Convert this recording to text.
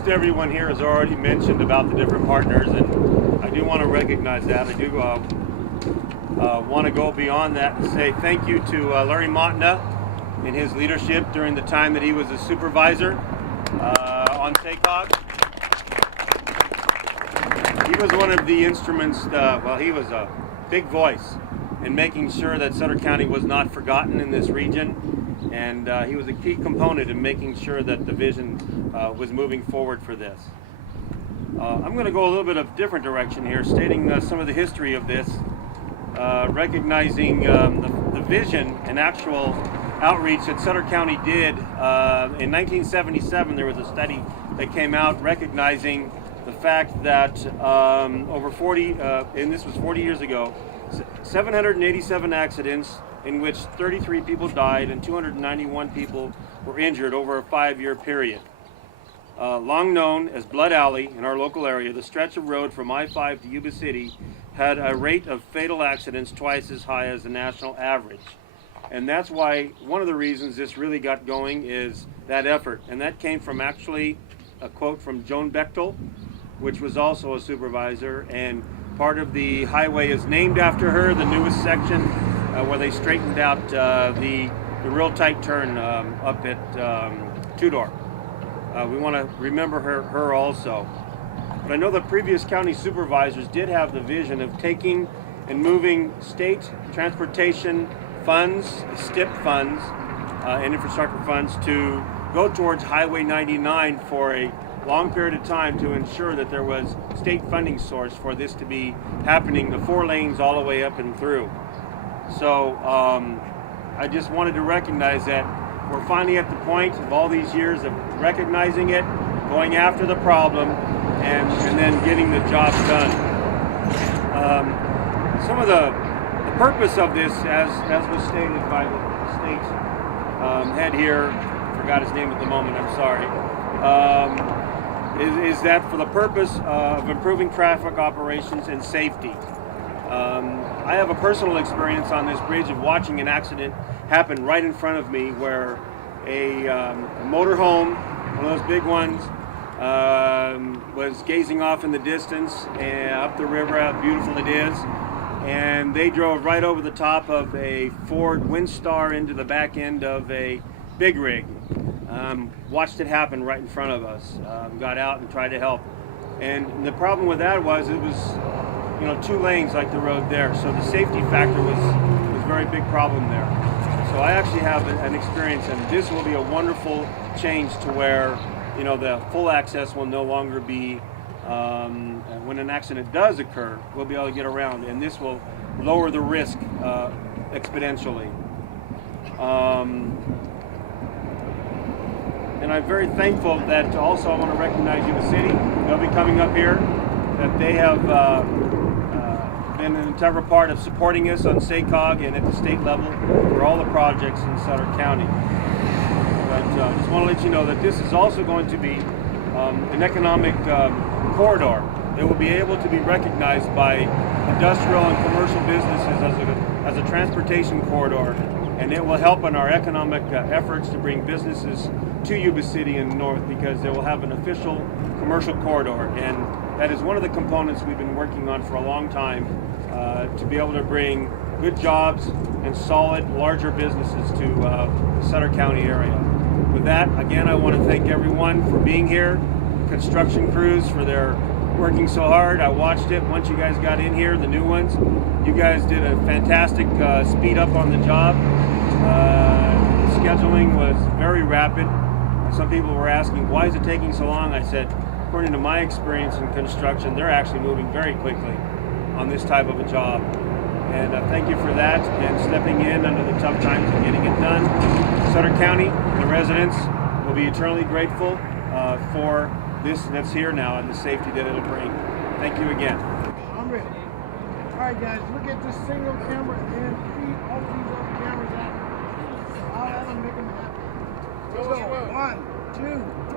most everyone here has already mentioned about the different partners, and I do want to recognize that. I do want to go beyond that and say thank you to Larry Montna and his leadership during the time that he was a supervisor on SACOG. He was one of the instruments, he was a big voice in making sure that Sutter County was not forgotten in this region, and he was a key component in making sure that the vision was moving forward for this. I'm going to go a little bit of different direction here, stating some of the history of this, recognizing the vision and actual outreach that Sutter County did. In 1977, there was a study that came out recognizing the fact that over 40, and this was 40 years ago, 787 accidents in which 33 people died and 291 people were injured over a 5-year period. Long known as Blood Alley in our local area, the stretch of road from I-5 to Yuba City had a rate of fatal accidents twice as high as the national average. And that's why one of the reasons this really got going is that effort. And that came from actually a quote from Joan Bechtel, which was also a supervisor, and part of the highway is named after her, the newest section where they straightened out the real tight turn up at Tudor. We want to remember her also. But I know the previous county supervisors did have the vision of taking and moving state transportation funds, STIP funds, and infrastructure funds to go towards Highway 99 for a long period of time to ensure that there was state funding source for this to be happening, the 4 lanes all the way up and through. So I just wanted to recognize that we're finally at the point of all these years of recognizing it, going after the problem, and then getting the job done. Some of the purpose of this, as was stated by the state head here, forgot his name at the moment, I'm sorry, is that for the purpose of improving traffic operations and safety. I have a personal experience on this bridge of watching an accident happen right in front of me where a motorhome, one of those big ones, was gazing off in the distance and up the river, how beautiful it is, and they drove right over the top of a Ford Windstar into the back end of a big rig. Watched it happen right in front of us. Got out and tried to help. And the problem with that was it was, 2 lanes like the road there. So the safety factor was a very big problem there. So I actually have an experience, and this will be a wonderful change to where, the full access will no longer be, when an accident does occur, we'll be able to get around, and this will lower the risk exponentially. And I'm very thankful that also I want to recognize Yuba City. They'll be coming up here, that they have been an integral part of supporting us on SACOG and at the state level for all the projects in Sutter County. But I just want to let you know that this is also going to be an economic corridor. It will be able to be recognized by industrial and commercial businesses as a transportation corridor, and it will help in our economic efforts to bring businesses to Yuba City and north, because they will have an official commercial corridor, and that is one of the components we've been working on for a long time, to be able to bring good jobs and solid, larger businesses to the Sutter County area. With that, again, I want to thank everyone for being here, construction crews for their working so hard. I watched it once you guys got in here, the new ones. You guys did a fantastic speed up on the job. Scheduling was very rapid. Some people were asking, why is it taking so long? I said, according to my experience in construction, they're actually moving very quickly on this type of a job. And thank you for that and stepping in under the tough times and getting it done. Sutter County, the residents will be eternally grateful for this that's here now and the safety that it'll bring. Thank you again. I'm ready. All right, guys, look at this single camera and feed all these other cameras out. I'll have them make them happen. So, 1, 2,